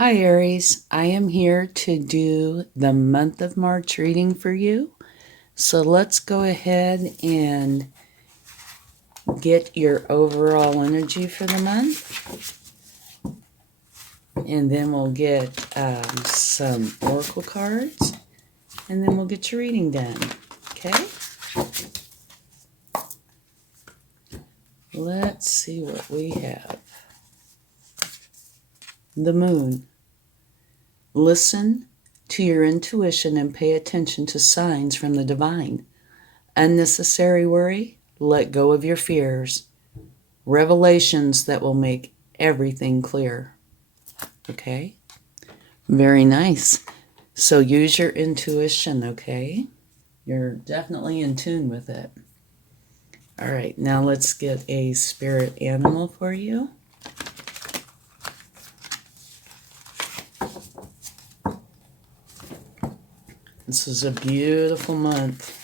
Hi Aries, I am here to do the month of March reading for you. So let's go ahead and get your overall energy for the month. And then we'll get some oracle cards. And then we'll get your reading done. Okay? Let's see what we have. The moon. Listen to your intuition and pay attention to signs from the divine. Unnecessary worry, let go of your fears. Revelations that will make everything clear. Okay? Very nice. So use your intuition, okay? You're definitely in tune with it. All right, now let's get a spirit animal for you. This is a beautiful month.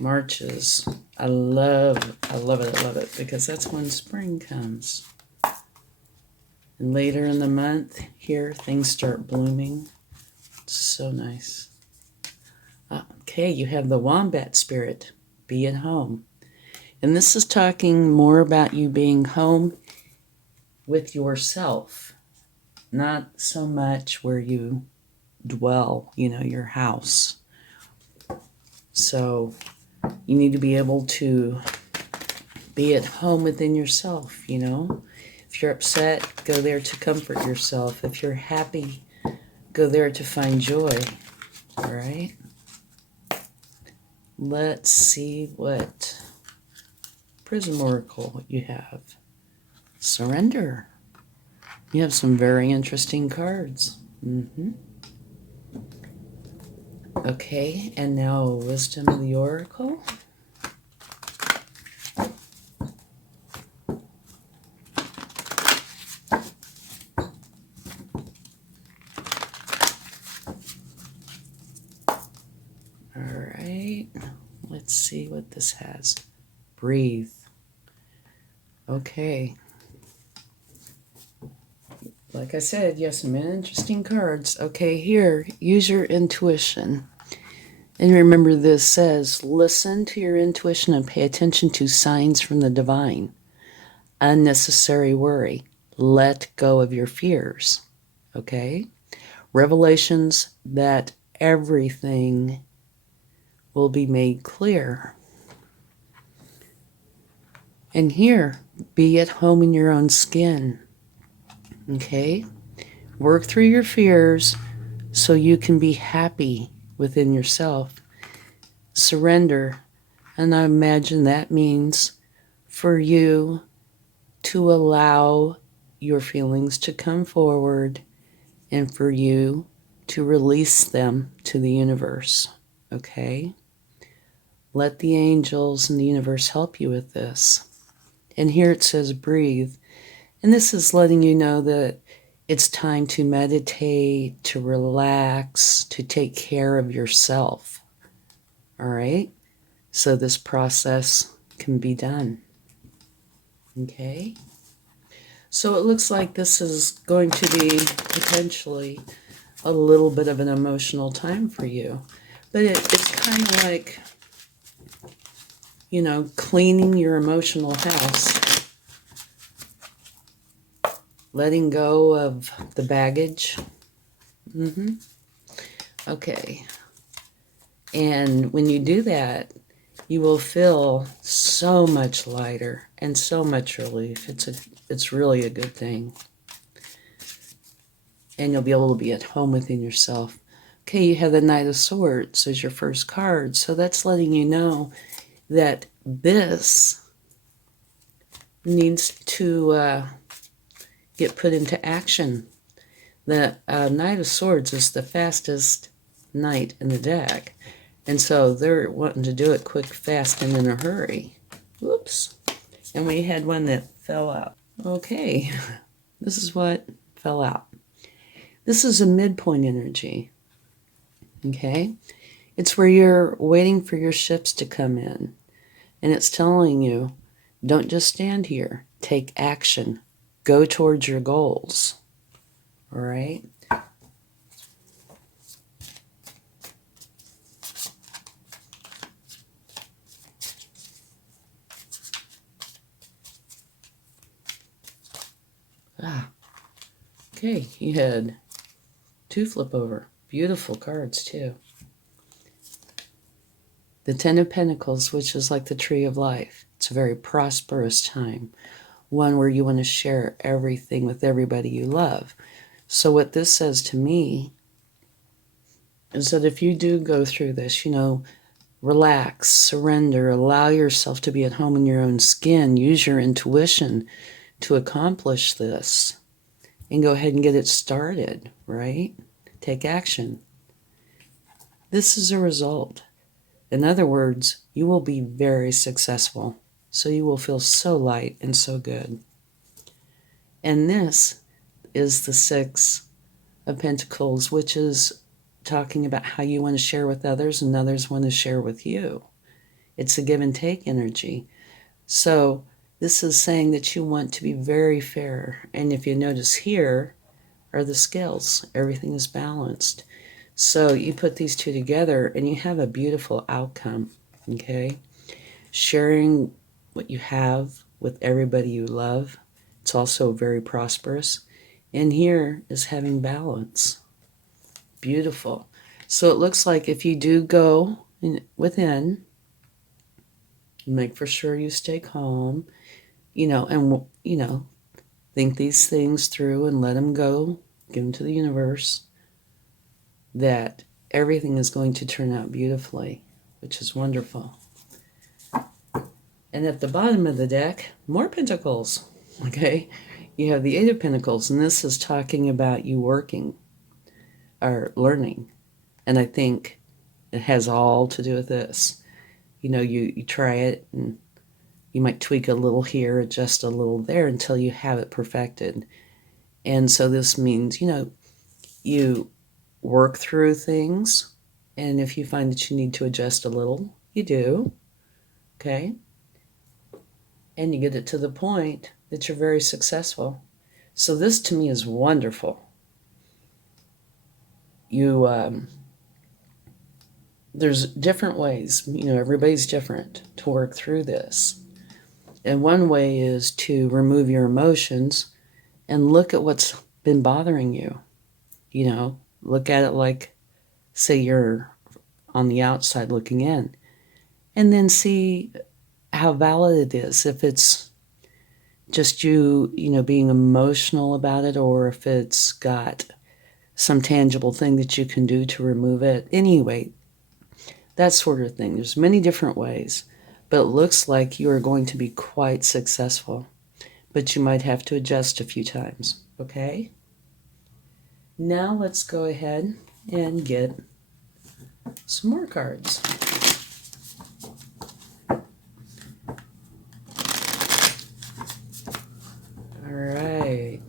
March is, I love it, because that's when spring comes. And later in the month, here, things start blooming. It's so nice. Okay, you have the wombat spirit. Be at home. And this is talking more about you being home with yourself. Not so much where you dwell, your house. So you need to be able to be at home within yourself, If you're upset, go there to comfort yourself. If you're happy, go there to find joy. All right? Let's see what Prism Oracle you have. Surrender. You have some very interesting cards. Okay, and now Wisdom of the Oracle. Alright, let's see what this has. Breathe. Okay. Like I said, you have some interesting cards. Okay, here, use your intuition. And remember, this says, listen to your intuition and pay attention to signs from the divine. Unnecessary worry. Let go of your fears. Okay? Revelations that everything will be made clear. And here, be at home in your own skin. Okay? Work through your fears so you can be happy within yourself. Surrender. And I imagine that means for you to allow your feelings to come forward and for you to release them to the universe. Okay? Let the angels and the universe help you with this. And here it says breathe. And this is letting you know that it's time to meditate, to relax, to take care of yourself. All right? So this process can be done. Okay? So it looks like this is going to be potentially a little bit of an emotional time for you. But it's kind of like, cleaning your emotional house. Letting go of the baggage. Okay. And when you do that, you will feel so much lighter and so much relief. It's really a good thing. And you'll be able to be at home within yourself. Okay, you have the Knight of Swords as your first card. So that's letting you know that this needs to get put into action. The Knight of Swords is the fastest knight in the deck. And so they're wanting to do it quick, fast, and in a hurry. Whoops. And we had one that fell out. Okay, this is what fell out. This is a midpoint energy. Okay? It's where you're waiting for your ships to come in. And it's telling you, don't just stand here. Take action. Go towards your goals. All right. Ah, okay. You had 2 flip over. Beautiful cards, too. The Ten of Pentacles, which is like the tree of life. It's a very prosperous time. One where you want to share everything with everybody you love. So what this says to me is that if you do go through this, relax, surrender, allow yourself to be at home in your own skin, use your intuition to accomplish this, and go ahead and get it started, right? Take action. This is a result. In other words, you will be very successful. So you will feel so light and so good. And this is the 6 of Pentacles, which is talking about how you want to share with others and others want to share with you. It's a give and take energy. So this is saying that you want to be very fair. And if you notice here are the scales. Everything is balanced. So you put these two together and you have a beautiful outcome, okay? Sharing what you have with everybody you love. It's also very prosperous. And here is having balance. Beautiful. So it looks like if you do go within, make for sure you stay calm, and think these things through and let them go, give them to the universe, that everything is going to turn out beautifully, which is wonderful. And at the bottom of the deck, more pentacles, okay? You have the 8 of Pentacles, and this is talking about you working or learning. And I think it has all to do with this. You try it, and you might tweak a little here, adjust a little there until you have it perfected. And so this means, you work through things, and if you find that you need to adjust a little, you do, okay? And you get it to the point that you're very successful. So this to me is wonderful. There's different ways, everybody's different to work through this. And one way is to remove your emotions and look at what's been bothering you. Look at it like, say you're on the outside looking in, and then see how valid it is. If it's just you being emotional about it, or if it's got some tangible thing that you can do to remove it. Anyway, that sort of thing. There's many different ways, but it looks like you are going to be quite successful, but you might have to adjust a few times, okay? Now let's go ahead and get some more cards. All right.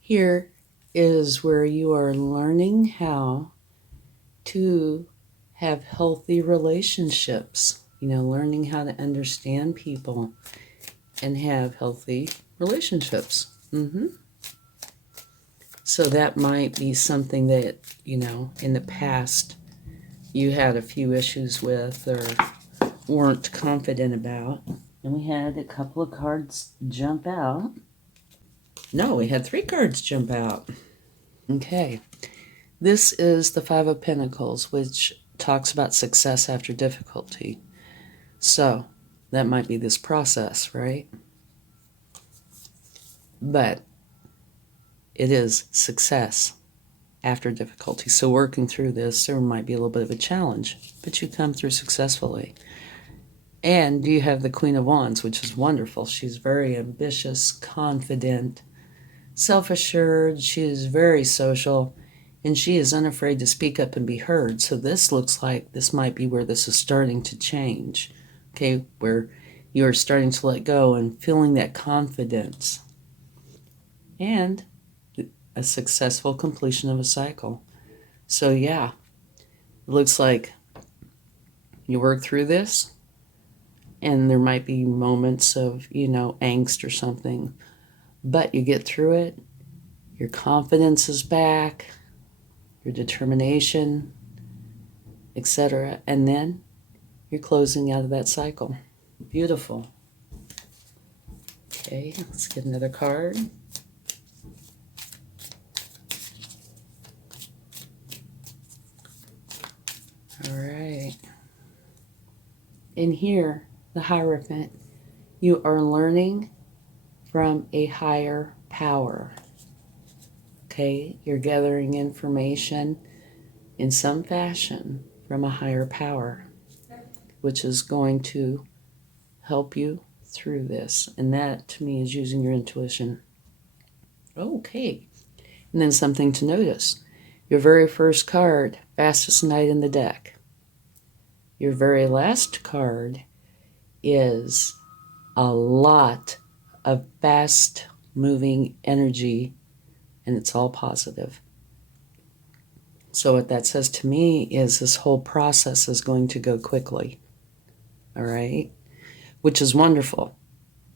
Here is where you are learning how to have healthy relationships, learning how to understand people and have healthy relationships. So that might be something that, in the past you had a few issues with or weren't confident about. And we had a couple of cards jump out. No, we had 3 cards jump out. Okay. This is the 5 of Pentacles, which talks about success after difficulty. So that might be this process, right? But it is success after difficulty. So working through this, there might be a little bit of a challenge, but you come through successfully. And you have the Queen of Wands, which is wonderful. She's very ambitious, confident, self-assured. She is very social, and she is unafraid to speak up and be heard. So this looks like this might be where this is starting to change, okay, where you are starting to let go and feeling that confidence and a successful completion of a cycle. So yeah, it looks like you work through this, and there might be moments of, angst or something, but you get through it. Your confidence is back, your determination, etc. And then you're closing out of that cycle. Beautiful. Okay, let's get another card. All right. In here, the Hierophant, you are learning from a higher power. Okay, you're gathering information in some fashion from a higher power, which is going to help you through this. And that, to me, is using your intuition. Okay. And then something to notice. Your very first card, fastest knight in the deck. Your very last card is a lot of fast moving energy, and it's all positive. So what that says to me is this whole process is going to go quickly. All right? Which is wonderful.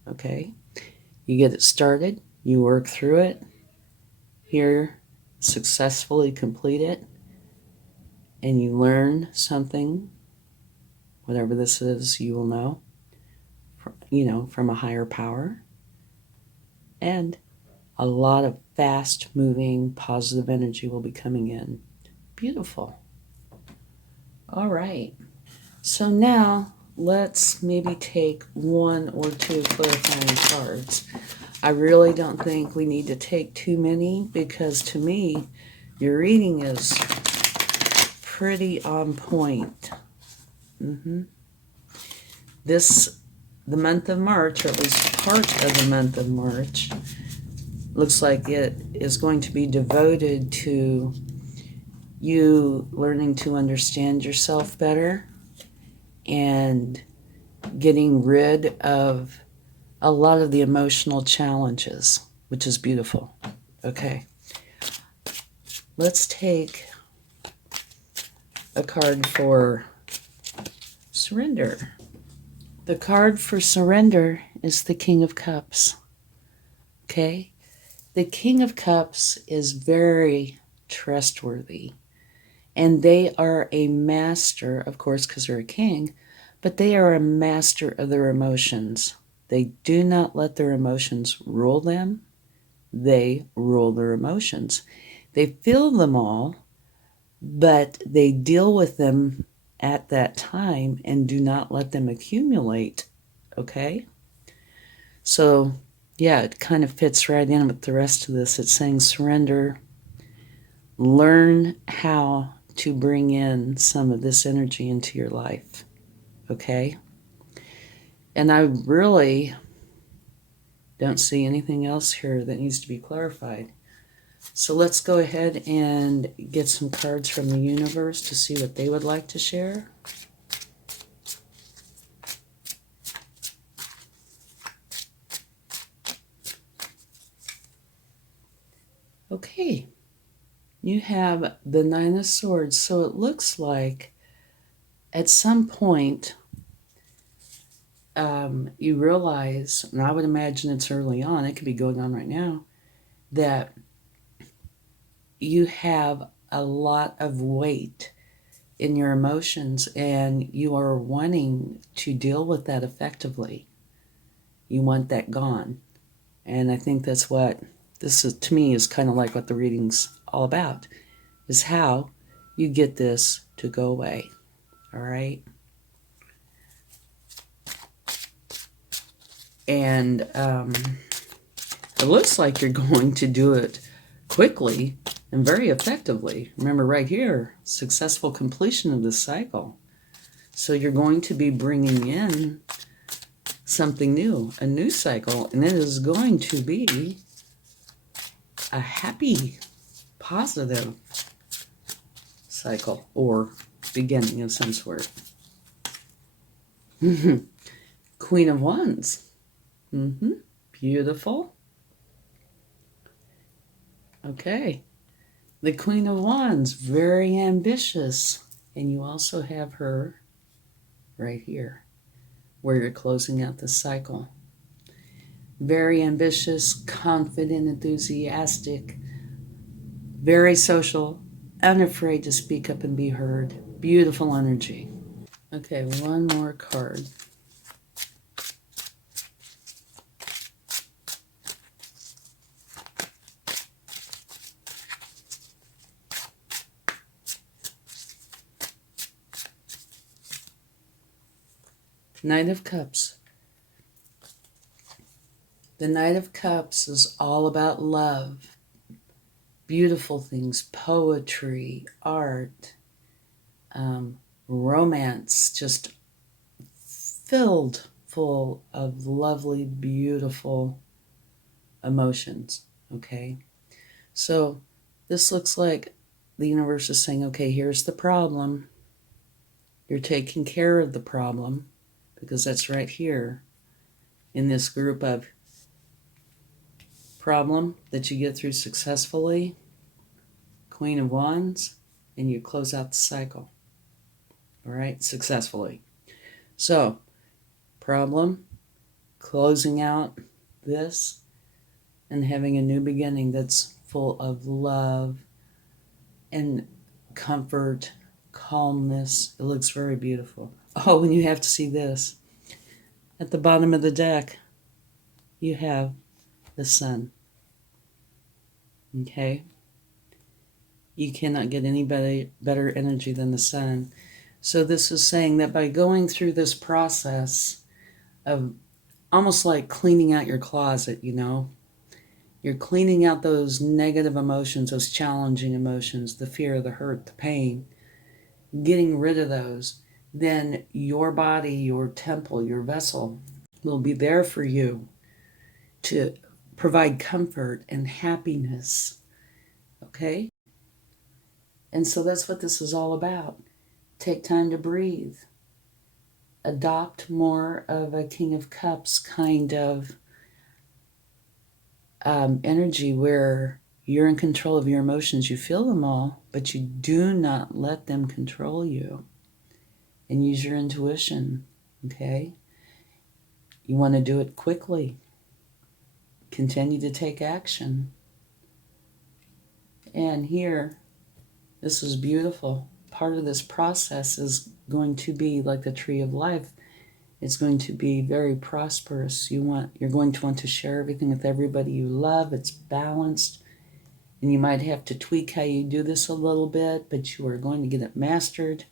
Okay? You get it started, you work through it, here successfully complete it, and you learn something, whatever this is, you will know, from a higher power, and a lot of fast moving positive energy will be coming in. Beautiful. All right. So now let's maybe take one or two clarifying cards. I really don't think we need to take too many, because to me, your reading is pretty on point. The month of March, or at least part of the month of March, looks like it is going to be devoted to you learning to understand yourself better and getting rid of a lot of the emotional challenges, which is beautiful. Okay. Let's take a card for surrender. The card for surrender is the King of Cups. Okay? The King of Cups is very trustworthy. And they are a master, of course, because they're a king, but they are a master of their emotions. They do not let their emotions rule them. They rule their emotions. They feel them all, but they deal with them at that time and do not let them accumulate. Okay? So, yeah, it kind of fits right in with the rest of this. It's saying surrender, learn how to bring in some of this energy into your life. Okay? And I really don't see anything else here that needs to be clarified. So let's go ahead and get some cards from the universe to see what they would like to share. Okay. You have the Nine of Swords. So it looks like at some point you realize, and I would imagine it's early on, it could be going on right now, that you have a lot of weight in your emotions and you are wanting to deal with that effectively. You want that gone. And I think that's what this is, to me, is kind of like what the reading's all about, is how you get this to go away. All right? And it looks like you're going to do it quickly and very effectively. Remember right here, successful completion of this cycle. So you're going to be bringing in something new, a new cycle, and it is going to be a happy, positive cycle or beginning of some sort. Queen of Wands. Beautiful. Okay. The Queen of Wands, very ambitious. And you also have her right here, where you're closing out the cycle. Very ambitious, confident, enthusiastic, very social, unafraid to speak up and be heard. Beautiful energy. Okay, one more card. Knight of Cups. The Knight of Cups is all about love, beautiful things, poetry, art, romance, just filled full of lovely, beautiful emotions. Okay, so this looks like the universe is saying, okay, here's the problem. You're taking care of the problem, because that's right here in this group of problem that you get through successfully, Queen of Wands, and you close out the cycle. All right, successfully. So, problem, closing out this, and having a new beginning that's full of love and comfort, calmness. It looks very beautiful. Oh, and you have to see this. At the bottom of the deck, you have the sun. Okay? You cannot get any better energy than the sun. So this is saying that by going through this process of almost like cleaning out your closet, you know, you're cleaning out those negative emotions, those challenging emotions, the fear, the hurt, the pain, getting rid of those, then your body, your temple, your vessel will be there for you to provide comfort and happiness. Okay? And so that's what this is all about. Take time to breathe. Adopt more of a King of Cups kind of energy where you're in control of your emotions. You feel them all, but you do not let them control you. And use your intuition, okay? You want to do it quickly. Continue to take action. And here, this is beautiful. Part of this process is going to be like the tree of life. It's going to be very prosperous. You're going to want to share everything with everybody you love. It's balanced. And you might have to tweak how you do this a little bit, but you are going to get it mastered.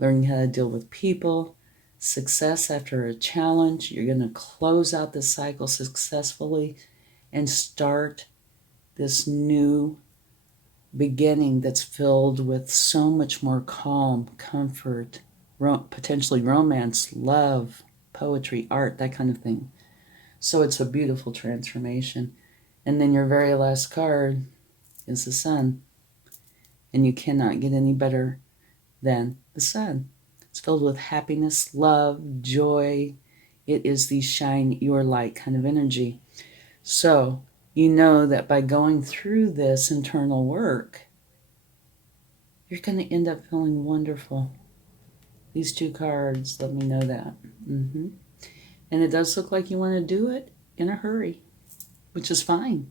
Learning how to deal with people. Success after a challenge. You're going to close out this cycle successfully and start this new beginning that's filled with so much more calm, comfort, potentially romance, love, poetry, art, that kind of thing. So it's a beautiful transformation. And then your very last card is the sun. And you cannot get any better than the sun. It's filled with happiness, love, joy. It is the shine your light kind of energy. So you know that by going through this internal work, you're going to end up feeling wonderful. These two cards let me know that. And it does look like you want to do it in a hurry, which is fine.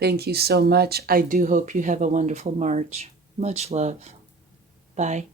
Thank you so much. I do hope you have a wonderful March. Much love. Bye.